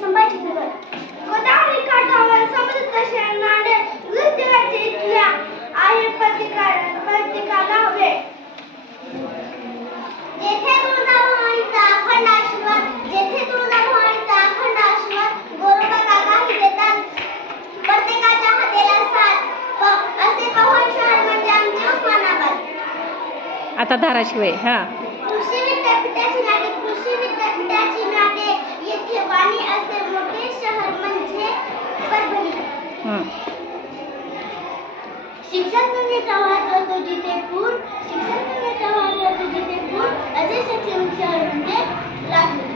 संभाजीनगर गोदावरी काठावर समुद्र शरणाने मृत्यूला चिरल्या आहे प्रतिकाला हवे जेथे तुळजाभवानीचा अखंड आशीर्वाद जेथे तुळजाभवानीचा अखंड आशीर्वाद गोरोबा काकाही देतात प्रत्येकाच्या हातेला साथ असे पवन शहर म्हणजे आमचे उस्मानाबाद. आता धाराशिव आहे. हा कृषी विद्यापीठाची नाते येथे वाणी असे मोठे शहर म्हणजे परभणी. शिक्षण करण्याचा वाद होतो जिथे पूर शिक्षण करण्याचा वाद होतो जिथे पूर असे शिक्षण शहर म्हणजे लातूर.